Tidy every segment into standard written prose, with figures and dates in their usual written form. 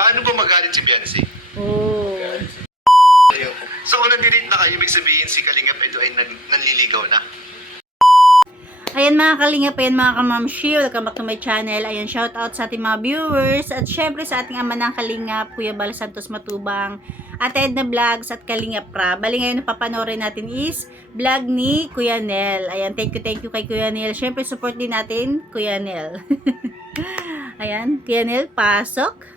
Paano ba magalit si Beyonce? Oh. So kung nag-delete na kayo, ibig sabihin si Kalingap Edu ay nanliligaw na. Ayan mga kalingap, ayan mga kamamshi, welcome back to my channel. Ayan, shout out sa ating mga viewers at syempre sa ating ama ng kalingap, Kuya Bal Santos Matubang, at Edna Vlogs at Kalingap Ra. Bali ngayon napapanorin natin is vlog ni Kuya Nel. Ayan, thank you kay Kuya Nel. Syempre support din natin Kuya Nel. Ayan, Kuya Nel, pasok.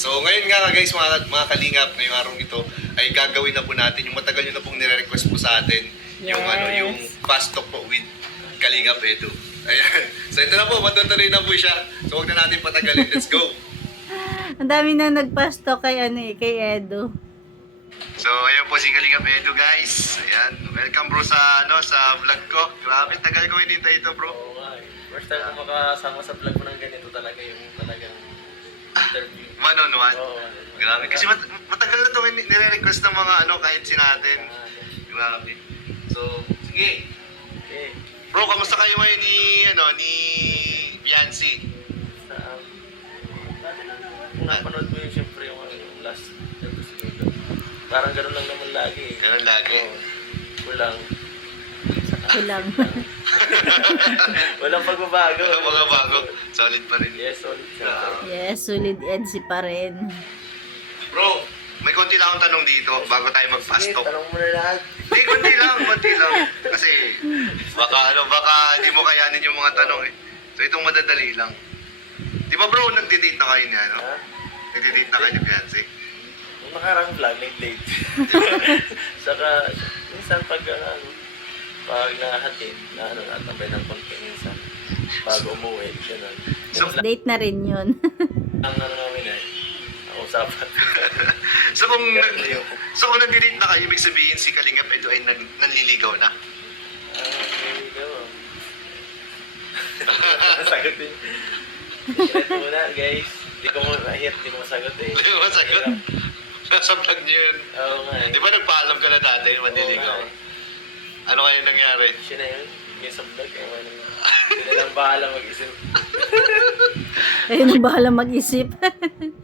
So ngayon nga guys, mga kalingap, ngayong araw ito ay gagawin na po natin yung matagal nyo na pong nire-request po sa atin, yung yung fast talk po with Kalingap Edu. Ayan. So ito na po, matutuloy na po siya. So huwag na natin patagalin. Let's go. Ang dami na nagpasto kay kay Edu. So ayan po si Kalingap Edu guys. Ayan. Welcome bro sa sa vlog ko. Grabe, tagal ko hinintay ito bro. Oo nga eh. First time ko makasama sa vlog mo ng ganito talaga yung talagang interview. One on one. Oo. Grabe. Kasi matagal na ito nire-request ng mga kahit si natin. Grabe. So, sige. Okay. Bro, kamusta kayo ngayon ni Beyonce? Dati lang naman. Kung napanood mo yung siyempre yung last episode. Parang ganun lang naman lagi eh. Ganun lagi. Oo. Kulang. Kulang. Walang pagbabago. Walang mga bago. Solid pa rin. Yes, solid siya. Yes, solid Edsy pa rin. Bro, may konti lang akong tanong dito bago tayo mag-fast Sige, talk. tanong mo na lahat. Hindi, konti lang. Kasi baka hindi mo kayanin yung mga tanong eh. So itong madadali lang. Di ba bro, nagde-date na kayo niya, no? Ha? Nagde-date na kayo ni Beyonce. Yung nakarang vlog, may date. Saka, minsan pag nahatid, natambay ng konti minsan. Bago umuwi, gano'n. So, Date na rin yun. Ang namin ay, ang usapan. So kung nag-delete na kayo, ibig sabihin si Kalingap Edu ay nanliligaw na. Ikaw. Sagutin. Ito muna, guys. Di ko mo mahit, di mo sagot eh. Hindi mo sagot? Nasa vlog niyo yun. Oo nga eh. Di ba nagpaalam ka na dati, manliligaw? Oo nga eh. Ano kaya nangyari? Siya na yun. Yung sa vlog. Sila lang bahala mag-isip. Ayun ang bahala mag-isip.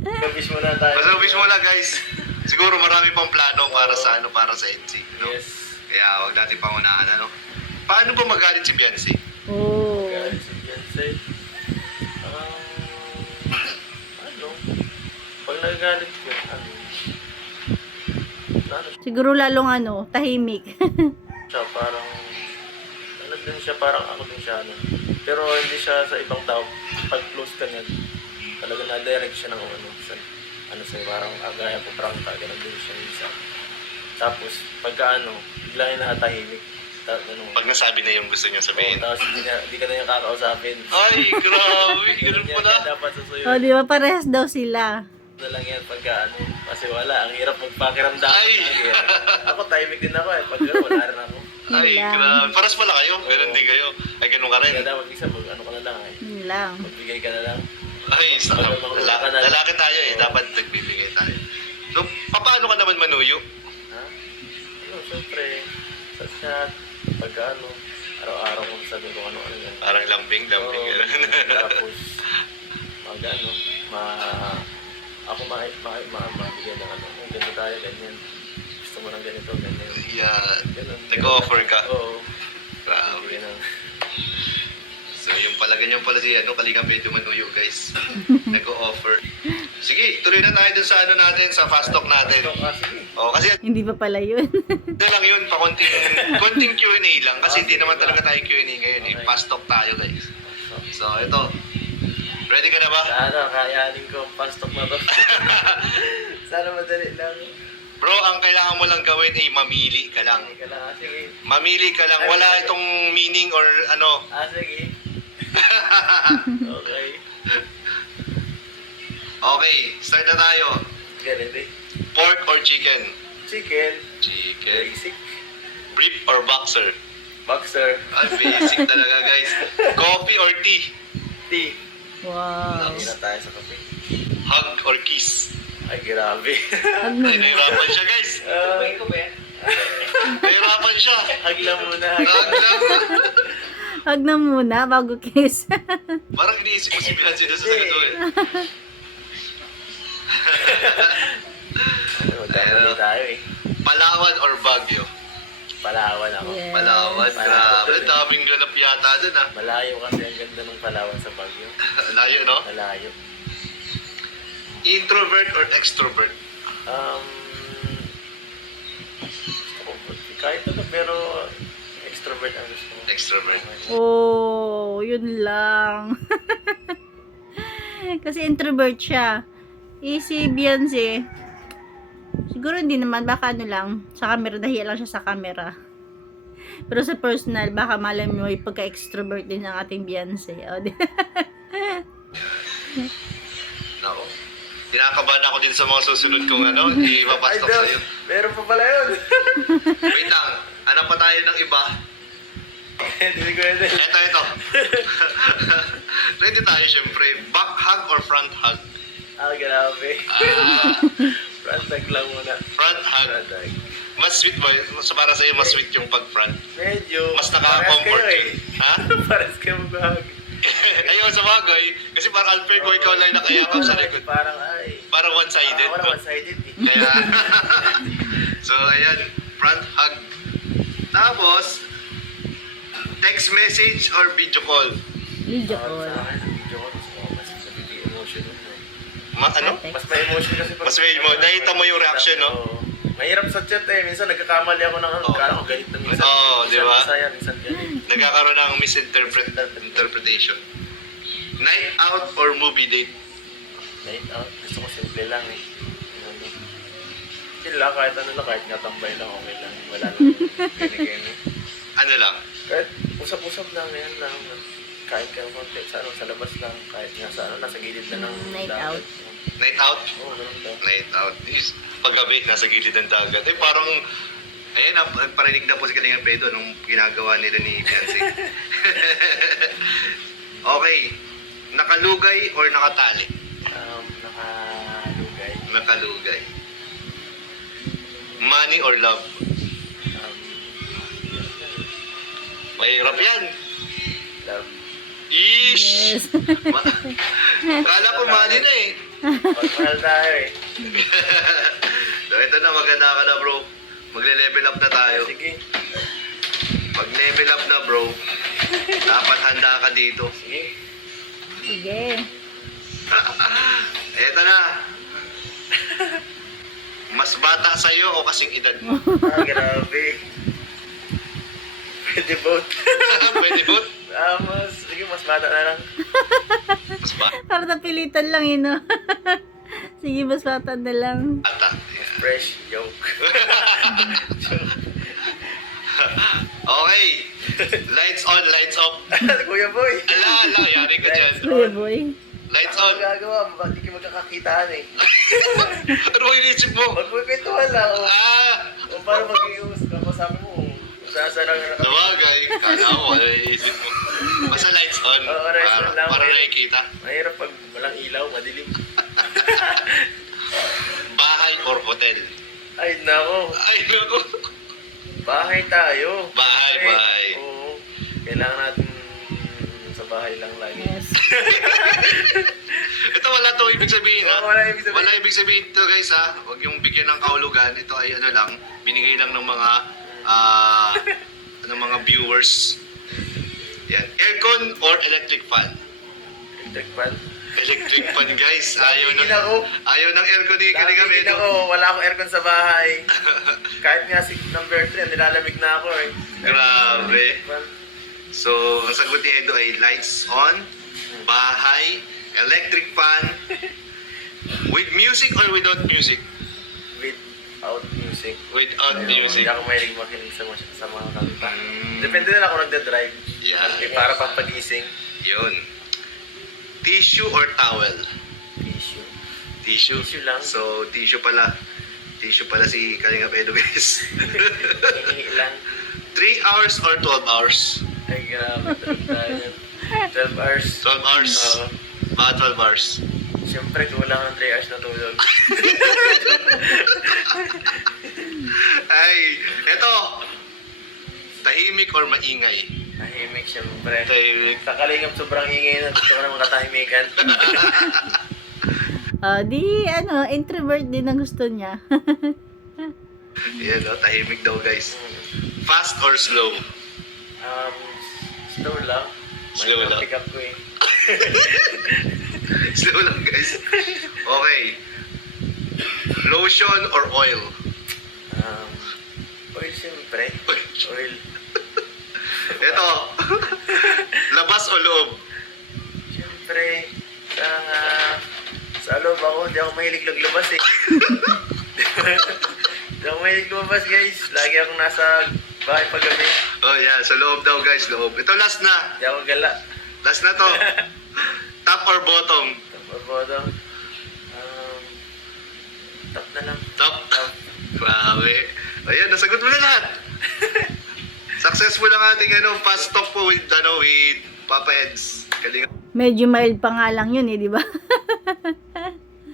Kabis muna tayo. Masabis mo na guys. Siguro marami pang plano para sa para sa EDSI. No? Yes. Kaya wag natin pangunahan, ano? Paano ba magalit si Beyonce? Oh. Galit si Beyonce. Ano? Pag nagagalit ko, ano? Siguro lalong tahimik. Siya parang din siya, parang ako din siya pero hindi siya sa ibang tao. Pag close ka niya, talaga na-direct siya ng sa parang agaya ko prangka, ganun din siya minsan. Tapos pagka bigla niya nakatahimik. Pag nasabi na yung gusto niya sabihin. Tapos hindi ka na niya kakausapin. Ay, grabe, ganun pala. Dapat susuyo. Oh, di ba parehas daw sila? Na lang yan pagka kasi wala, ang hirap magpakiramdam. Ay! Ako tahimik din ako eh, pag wala rin ako. Ay, Yun lang. grabe. Paras pala kayo, ganun din kayo. Ay, ganun ka rin. Kaya dapat isa ka na lang eh. Yun lang. Magbigay ka na lang. Ay, lalaki tayo eh. Dapat nagbibigay tayo. So, paano ka naman manuyo? Ha? Siyempre, sa chat, pagka araw-araw mo sabi ko ano yan. Parang lambing, Oo, gano'n. tapos, ako mabigyan ng ganito tayo, ganyan. Gusto mo ng ganito, ganyan. Yeah. Ganun. Nag-offer ka? Oo. Grabe. Bigyan ng... So, yung pala, ganyan pala si Kalingap Edu manuyo, guys. Nag-offer. Sige, tuloy na tayo dun sa natin, sa fast talk natin. Sige. Oh, kasi Hindi pa pala yun. ito lang yun, konting Q&A lang. Kasi hindi naman talaga tayo Q&A ngayon. Okay. Fast talk tayo, guys. So, ito. Ready ka na ba? Kayanin ko ang pastok na to. Sana madali lang. Bro, ang kailangan mo lang gawin ay mamili ka lang. Sige lang, sige. Mamili ka lang. Wala itong meaning or ano. Sige. Okay. Okay, start na tayo. Okay, ready? Pork or chicken? Chicken. Chicken. Basic. Brief or boxer? Boxer. Ay, basic talaga, guys. Coffee or tea? Tea. Wow. Hindi na tayo sa kape. Hug or kiss? Ay, grabe. Hug mo Ay, na. nahirapan siya, guys. Sabay ko ba yan? Nahirapan siya. Hag lang muna. Hug lang. Wag na muna, bago kiss. Parang iniisip mo si Beyonce doon sa sagot eh. Magkamali tayo eh. Palawan or Baguio? Palawan ako. Yes. Palawan, grabe. Ang daming ganap yata doon ah. Malayo kasi ang ganda ng Palawan sa Baguio. Layo, no? Malayo. Introvert or extrovert? Kahit ano, pero extrovert ang gusto ko. Extrovert. Oh, yun lang. Kasi introvert siya. Si Beyonce, siguro hindi naman, baka ano lang, sa camera, dahil lang siya sa camera. Pero sa personal, baka malam mo, pagka-extrovert din ang ating Beyonce. O, Nako. Kinakabahan ako din sa mga susunod kong ano, ipapastok sa'yo. Meron pa pala yun. Wait lang, hanap pa tayo ng iba. Hindi ko yun. Ito. Ready tayo syempre. Back hug or front hug? Grabe. Ah, Front tag lang muna. front hug. Front tag. Mas sweet ba? Para sa'yo, mas sweet yung pag-front. Medyo. Mas nakaka-comfort Pares kayo yun. Ha? Pares kayo mag-hug. Ayun, sa bagay. Kasi parang unfair ko ikaw lang nakayakap sa likod. Parang ay. Parang one-sided. Parang one-sided eh. Kaya, so ayan, front hug. Tapos, text message or video call? video Sa call. akin, video call. Mas nabibig emotion nun. Ano? Mas may emotion kasi pag... Mas may emotion. Nakita mo yung reaction, no? Oo. Mahirap sa chat eh. Minsan nagkakamali ako ng ano. Oo. Kala ko galit na minsan. Oo, di ba? Minsan masaya, minsan galit. Nagkakaroon ng misinterpretation. Night out or movie date? Night out. Gusto ko simple lang eh. Chill lang, kahit ano lang, kahit nga tambay lang, okay lang. Wala nang gini-gini. Ano lang? Kahit usap-usap lang, yan lang. Kahit ka konti, sa labas lang. Kahit nga sa ano, nasa gilid na ng Night dagat. out. Night out? Oo, ganun lang. Night out. Paggabi, nasa gilid ng dagat. Eh, parang, ayun, nagparinig na po si Kalinga Pedro nung ginagawa nila ni Beyonce. Okay. Nakalugay or nakatali? Nakalugay. Nakalugay. Money or love? Mahirap yan. Love. Ish! Yes. Kala ko money na eh. Pagmahal tayo eh. So ito na, maganda ka na bro. Magle-level up na tayo. Sige. Pag level up na bro, dapat handa ka dito. Sige. Sige. Eto na. Mas bata sa'yo o kasing edad mo? Grabe. Pwede both. Pwede ba? Sige, mas bata na lang. Mas bata. Para napilitan lang yun, no? Sige, mas bata na lang. Fresh joke. Okay. Lights on, lights off. Kuya boy. Ala, yari ko dyan. Kuya boy. Lights Ano on. magagawa? Ba't di kayo magkakakitaan eh? Ano ba inisip mo? Magpipintuhan lang. O paano mag-ius? Kapag sabi mo, saan ang nakapit? Sabagay. Kala mo, ano inisip mo? Basta lights on. Oo, lights on lang. Para nakikita. Mahirap pag walang ilaw, madilim. Bahay or hotel? Ay, nako. Ay, naku. Bahay tayo. Bahay, Kasi, bahay. Oo. Kailangan natin sa bahay lang lagi. Yes. Ito wala to ibig sabihin ha. Oo, wala ibig sabihin. Wala ibig sabihin to guys ha. Huwag yung bigyan ng kaulugan. Ito ay ano lang, binigay lang ng mga ng mga viewers. Yan. Aircon or electric fan? Electric fan. Electric fan guys. Ayaw ng Tingin ako. ayaw ng aircon ni Kalinga Tingin Pedro. ako, wala akong aircon sa bahay. Kahit nga si number 3, nilalamig na ako eh. Grabe. Electric fan. So, ang sagot ni Edo ay lights on, bahay, electric fan, with music or without music? Without music. Without Ayun, music. Hindi ako mahilig makinig sa mga kanta. Mm. Depende na lang kung nagda-drive. Yan. Para pampagising. Yun. Tissue or towel? Tissue. Tissue. Tissue lang. So, tissue pala. Tissue pala si Kalinga Pedro guys. Hihingi lang. 3 hours or 12 hours? Ay, grabe. Tayo. 12 hours. 12 hours. Oo. Mga 12 hours. Siyempre, kulang ng 3 hours na tulog. Ay, eto. Tahimik or maingay? Tahimik. Siyempre. Tahimik. Sa Kalingap sobrang ingay na. Gusto ko naman katahimikan. Introvert din ang gusto niya. Yan, tahimik daw guys. Fast or slow? Slow lang. Slow lang. Pick up ko eh. Slow lang guys. Okay. Lotion or oil? Oil siyempre. Oil. Ito. Labas o loob? Siyempre, sa loob ako, di ako mahilig lumabas eh. Di ako mahilig lumabas guys. Lagi akong nasa bahay paggabi. Oh yeah, sa loob daw guys, loob. Ito last na. Di ako gala. Last na to. Top or bottom? Bottom. Top na lang. Top. Grabe. Ayan, nasagot mo na lahat. Successful ang ating fast talk po with Papa Eds. Kalingap Medyo mild pa nga lang yun di ba?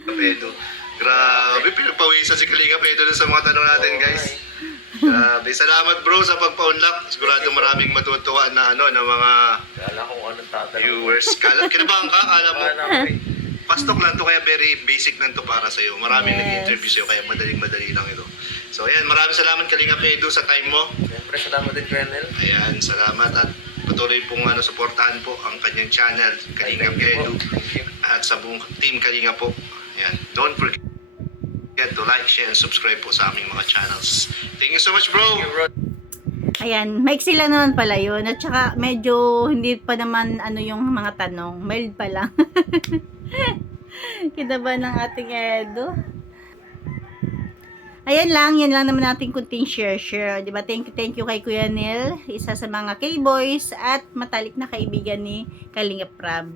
Edo. Grabe, pinagpawisan si Kalingap Edo sa mga tanong natin guys. Grabe, salamat bro sa pagpa-unlock. Sigurado maraming matutuwa na na mga Kala ko kung anong tatanong. viewers. Kinabahan ka? Kala mo? Kala ko eh. Fast talk lang to, kaya very basic lang to para sa'yo. Maraming nag-interview sa'yo, kaya madaling-madali lang ito. So ayan, maraming salamat Kalingap Edo sa time mo. Siyempre, salamat din Colonel. Ayan, salamat at patuloy pong suportahan po ang kanyang channel, Kalingap Edo, Thank you. at sa buong team Kalingap po. Ayan, don't forget to like, share, and subscribe po sa aming mga channels. Thank you so much bro! Thank you, bro. Ayan, maiksi lang naman pala yun. At saka medyo hindi pa naman yung mga tanong. Mild pa lang. Kita ba ng ating Edo? Ayan lang, yan lang naman natin kunting share. Diba? Thank you kay Kuya Neil, isa sa mga K-boys at matalik na kaibigan ni Kalingap Rab.